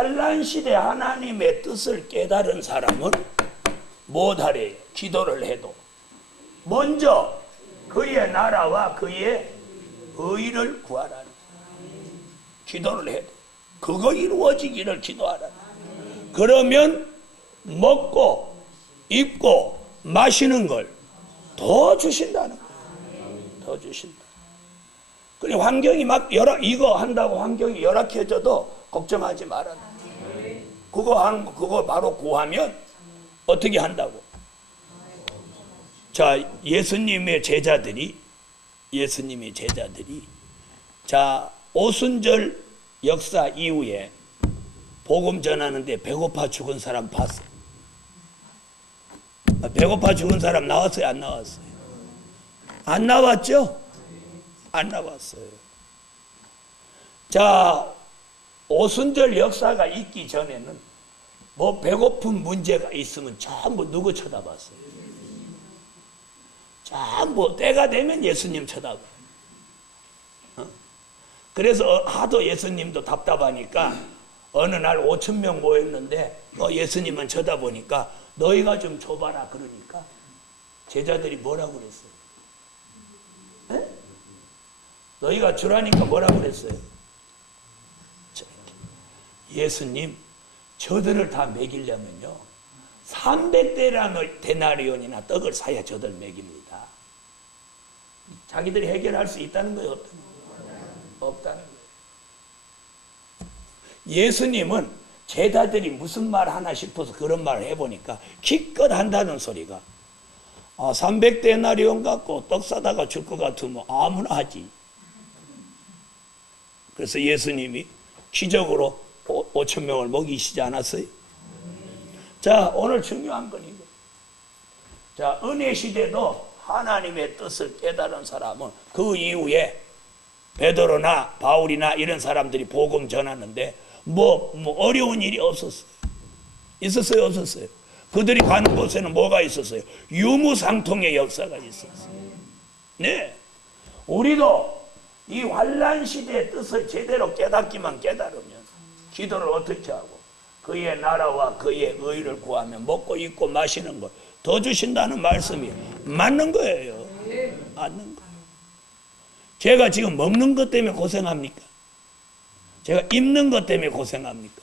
환란 시대 하나님의 뜻을 깨달은 사람은 못하래요. 기도를 해도 먼저 그의 나라와 그의 의를 구하라는, 기도를 해도 그거 이루어지기를 기도하라. 그러면 먹고 입고 마시는 걸 더 주신다는 거예요. 더 주신다. 그래, 환경이 막 이거 한다고 환경이 열악해져도 걱정하지 말아라. 그거 바로 구하면 어떻게 한다고? 자, 예수님의 제자들이 자, 오순절 역사 이후에 복음 전하는데 배고파 죽은 사람 봤어요. 배고파 죽은 사람 나왔어요, 안 나왔어요? 안 나왔죠? 안 나왔어요. 자, 오순절 역사가 있기 전에는 뭐 배고픈 문제가 있으면 전부 누구 쳐다봤어요? 전부 때가 되면 예수님 쳐다봐요. 그래서 하도 예수님도 답답하니까 어느 날 5,000명 모였는데 예수님은 쳐다보니까 너희가 좀 줘봐라 그러니까 제자들이 뭐라고 그랬어요? 에? 너희가 주라니까 뭐라고 그랬어요? 예수님, 저들을 다 먹이려면요 300데나리온이나 떡을 사야 저들 먹입니다. 자기들이 해결할 수 있다는 거예요, 없다는 거예요? 없다는 거예요. 예수님은 제자들이 무슨 말 하나 싶어서 그런 말을 해보니까 기껏 한다는 소리가 300데나리온 갖고 떡 사다가 줄 것 같으면 아무나 하지. 그래서 예수님이 기적으로 5,000명을 먹이시지 않았어요? 자, 오늘 중요한 건 이거. 자, 은혜 시대도 하나님의 뜻을 깨달은 사람은 그 이후에 베드로나 바울이나 이런 사람들이 복음 전하는데 뭐 어려운 일이 없었어요. 있었어요, 없었어요? 그들이 가는 곳에는 뭐가 있었어요? 유무상통의 역사가 있었어요. 네, 우리도 이 환란 시대의 뜻을 제대로 깨닫기만 깨달으면 기도를 어떻게 하고 그의 나라와 그의 의를 구하면 먹고 입고 마시는 것 더 주신다는 말씀이 맞는 거예요. 맞는 거예요. 제가 지금 먹는 것 때문에 고생합니까? 제가 입는 것 때문에 고생합니까?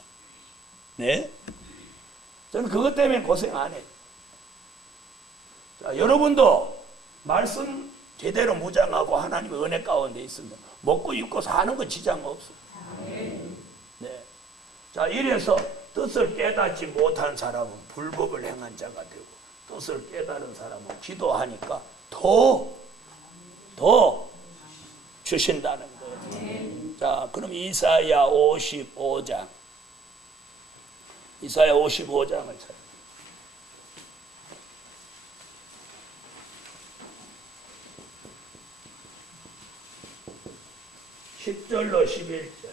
네? 저는 그것 때문에 고생 안 해요. 자, 여러분도 말씀 제대로 무장하고 하나님의 은혜 가운데 있으면 먹고 입고 사는 거 지장 없어요. 네. 자, 이래서 뜻을 깨닫지 못한 사람은 불법을 행한 자가 되고 뜻을 깨달은 사람은 기도하니까 더 주신다는 거예요. 자, 그럼 이사야 55장. 이사야 55장을 찾아요. 10절로 11절.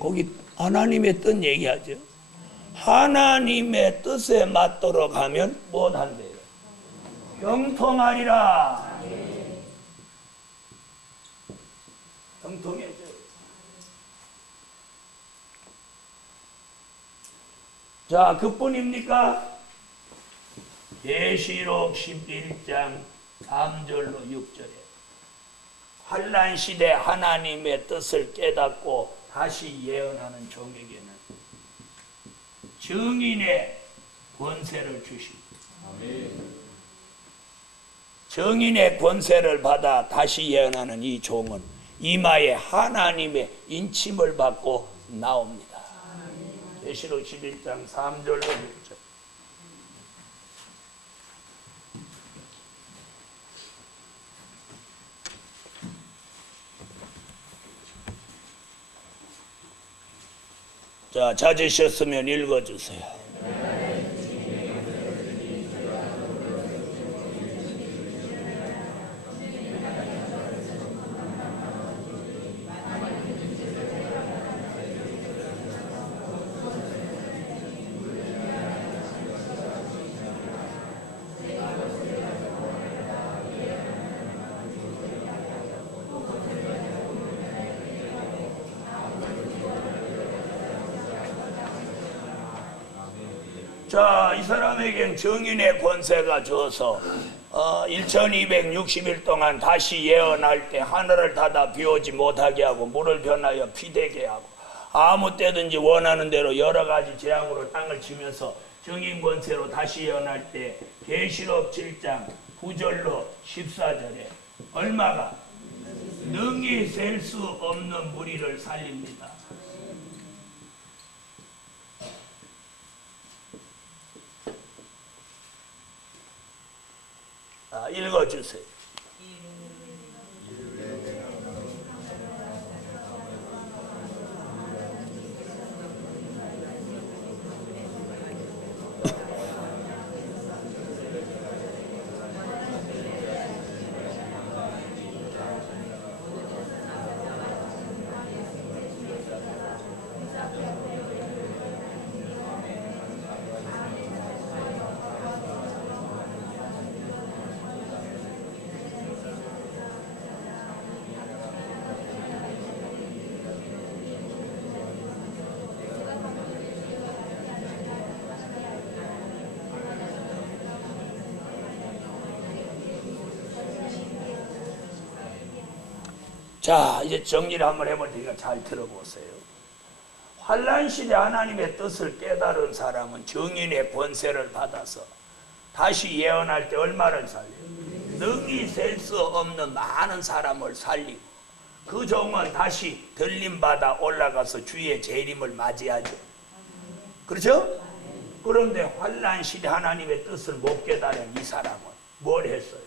거기 하나님의 뜻 얘기하죠. 하나님의 뜻에 맞도록 하면 못한대요. 형통하리라. 형통해져요. 자, 그뿐입니까? 계시록 11장 3절로 6절에 환란 시대 하나님의 뜻을 깨닫고 다시 예언하는 종에게는 증인의 권세를 주시고 증인의 권세를 받아 다시 예언하는 이 종은 이마에 하나님의 인침을 받고 나옵니다. 계시록 11장 3절로 6절. 자, 찾으셨으면 읽어주세요. 자, 이 사람에겐 정인의 권세가 줘서 1260일 동안 다시 예언할 때 하늘을 닫아 비오지 못하게 하고 물을 변하여 피되게 하고 아무 때든지 원하는 대로 여러 가지 재앙으로 땅을 치면서 정인 권세로 다시 예언할 때 계시록 7장 9절로 14절에 얼마가 능히 셀 수 없는 무리를 살립니다. 읽어주세요. 자, 이제 정리를 한번 해볼 테니까 잘 들어보세요. 환란시대 하나님의 뜻을 깨달은 사람은 정인의 권세를 받아서 다시 예언할 때 얼마를 살려요? 능히 셀 수 없는 많은 사람을 살리고 그 종은 다시 들림받아 올라가서 주의 재림을 맞이하죠. 그렇죠? 그런데 환란시대 하나님의 뜻을 못 깨달은 이 사람은 뭘 했어요?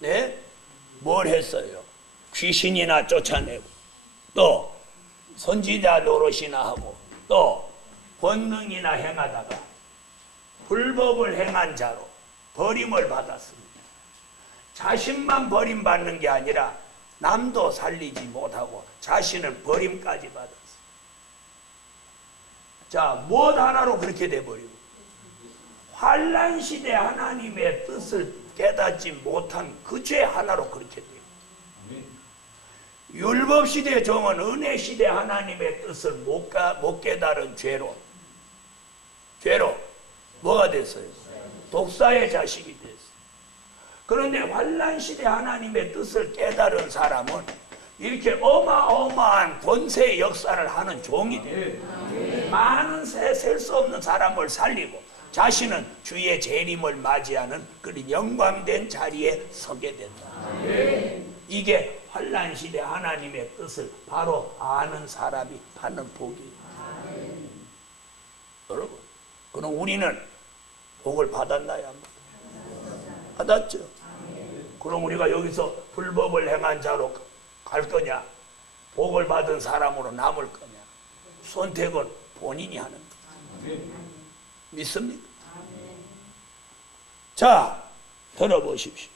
네? 뭘 했어요? 귀신이나 쫓아내고 또 선지자 노릇이나 하고 또 권능이나 행하다가 불법을 행한 자로 버림을 받았습니다. 자신만 버림받는 게 아니라 남도 살리지 못하고 자신을 버림까지 받았어요. 자, 무엇 하나로 그렇게 돼버리고 환란시대 하나님의 뜻을 깨닫지 못한 그 죄 하나로 그렇게 돼요. 율법시대 종은 은혜시대 하나님의 뜻을 못 깨달은 죄로 뭐가 됐어요? 독사의 자식이 됐어요. 그런데 환란시대 하나님의 뜻을 깨달은 사람은 이렇게 어마어마한 권세의 역사를 하는 종이 돼요. 많은 셀 수 없는 사람을 살리고 자신은 주의 재림을 맞이하는 그런 영광된 자리에 서게 된다. 이게 환란시대 하나님의 뜻을 바로 아는 사람이 받는 복이에요. 여러분, 그럼 우리는 복을 받았나요? 받았죠? 그럼 우리가 여기서 불법을 행한 자로 갈 거냐? 복을 받은 사람으로 남을 거냐? 선택은 본인이 하는 거예요. 믿습니까? 자, 들어보십시오.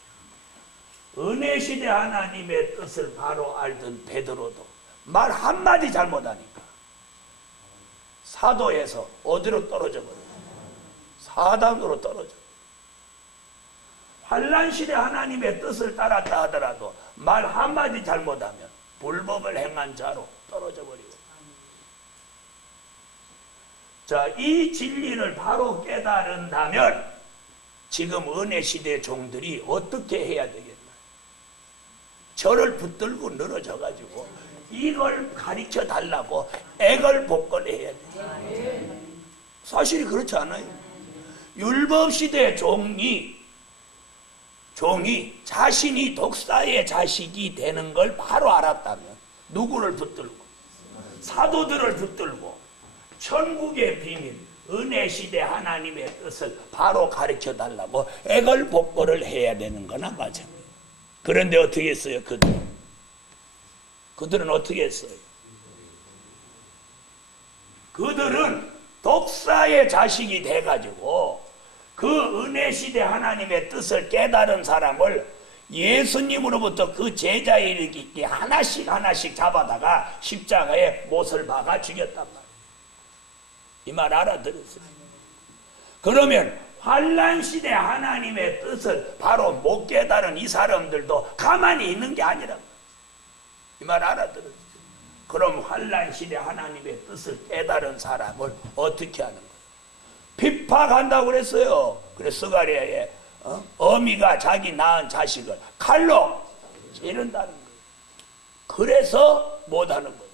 은혜시대 하나님의 뜻을 바로 알던 베드로도 말 한마디 잘못하니까 사도에서 어디로 떨어져 버려요? 사단으로 떨어져. 환란시대 하나님의 뜻을 따랐다 하더라도 말 한마디 잘못하면 불법을 행한 자로 떨어져 버리고. 자, 이 진리를 바로 깨달은다면 지금 은혜시대 종들이 어떻게 해야 되겠나? 저를 붙들고 늘어져가지고 이걸 가르쳐 달라고 애걸복걸해야 돼. 사실이 그렇지 않아요? 율법시대 종이 자신이 독사의 자식이 되는 걸 바로 알았다면 누구를 붙들고? 사도들을 붙들고 천국의 비밀, 은혜시대 하나님의 뜻을 바로 가르쳐 달라고 애걸복걸을 해야 되는 거나 마찬가지예요. 그런데 어떻게 했어요? 그들은 어떻게 했어요? 그들은 독사의 자식이 돼가지고 그 은혜시대 하나님의 뜻을 깨달은 사람을 예수님으로부터 그 제자에 이르기에 하나씩 잡아다가 십자가에 못을 박아 죽였단 말이에요. 이 말 알아들으세요? 그러면 환란시대 하나님의 뜻을 바로 못 깨달은 이 사람들도 가만히 있는 게 아니라 이 말 알아들으세요? 그럼 환란시대 하나님의 뜻을 깨달은 사람을 어떻게 하는 거예요? 핍박한다고 그랬어요. 그래서 스가랴에 어미가 자기 낳은 자식을 칼로 찌른다는 거예요. 그래서 못하는 거예요.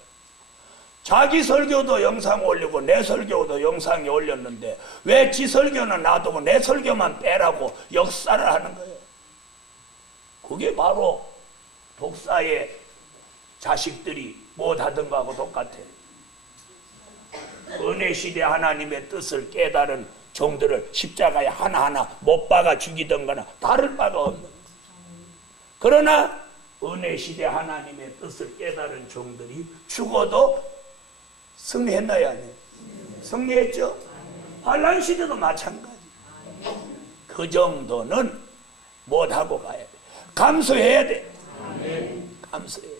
자기 설교도 영상 올리고 내 설교도 영상에 올렸는데 왜 지 설교는 놔두고 내 설교만 빼라고 역사를 하는 거예요. 그게 바로 독사의 자식들이 못하던 거하고 똑같아요. 은혜 시대 하나님의 뜻을 깨달은 종들을 십자가에 하나하나 못 박아 죽이던 거나 다를 바가 없는 거예요. 그러나 은혜 시대 하나님의 뜻을 깨달은 종들이 죽어도 승리했나요? 아니에요? 승리했죠? 환란 시대도 마찬가지. 그 정도는 못하고 가야 돼. 감수해야 돼. 감수해야 돼.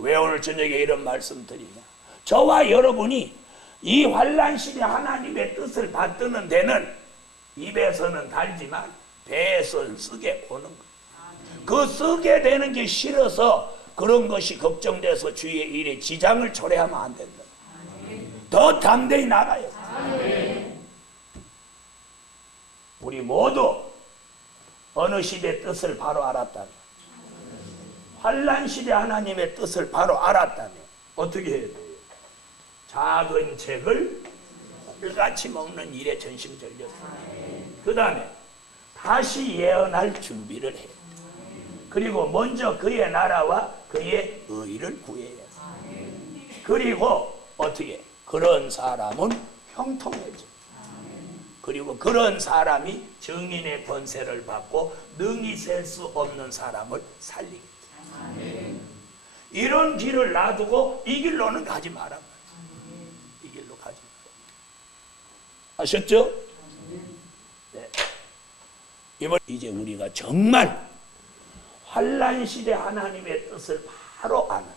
왜 오늘 저녁에 이런 말씀 드리냐? 저와 여러분이 이 환란 시대 하나님의 뜻을 받드는 데는 입에서는 달지만 배에서는 쓰게 오는 거예요. 그 쓰게 되는 게 싫어서 그런 것이 걱정돼서 주의 일에 지장을 초래하면 안 된다. 더 담대히 나가요. 우리 모두 어느 시대 뜻을 바로 알았다면, 환란 시대 하나님의 뜻을 바로 알았다면 어떻게 해야 돼요? 작은 책을 불같이 먹는 일에 전심전력해요. 그 다음에 다시 예언할 준비를 해요. 그리고 먼저 그의 나라와 그의 의를 구해야 해요. 그리고 어떻게? 그런 사람은 형통해져. 그리고 그런 사람이 증인의 권세를 받고 능히 셀 수 없는 사람을 살리겠다. 이런 길을 놔두고 이 길로는 가지 마라. 이 길로 가지 마라. 아셨죠? 네. 이번 이제 우리가 정말 환란 시대 하나님의 뜻을 바로 아는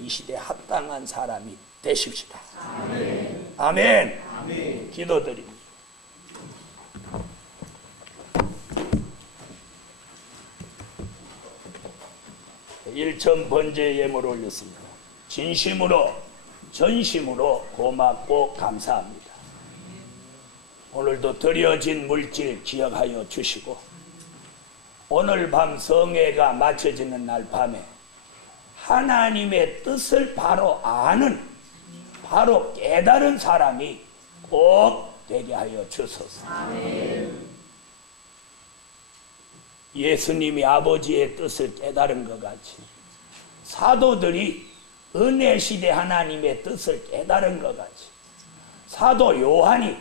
이 시대에 합당한 사람이 되십시다. 아멘. 아멘. 아멘. 기도드립니다. 일천 번제 예물을 올렸습니다. 진심으로 전심으로 고맙고 감사합니다. 오늘도 드려진 물질 기억하여 주시고 오늘 밤 성회가 마쳐지는 날 밤에 하나님의 뜻을 바로 아는, 바로 깨달은 사람이 꼭 되게 하여 주소서. 아멘. 예수님이 아버지의 뜻을 깨달은 것 같이 사도들이 은혜 시대 하나님의 뜻을 깨달은 것 같이 사도 요한이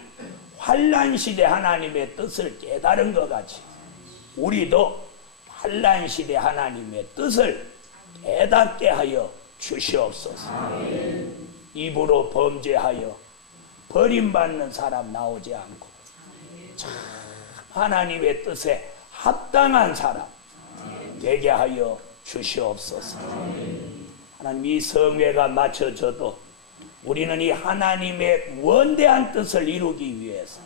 환란 시대 하나님의 뜻을 깨달은 것 같이 우리도 환란 시대 하나님의 뜻을 깨닫게 하여 주시옵소서. 아멘. 입으로 범죄하여 버림받는 사람 나오지 않고 참 하나님의 뜻에 합당한 사람 되게 하여 주시옵소서. 하나님, 이 성회가 마쳐져도 우리는 이 하나님의 원대한 뜻을 이루기 위해서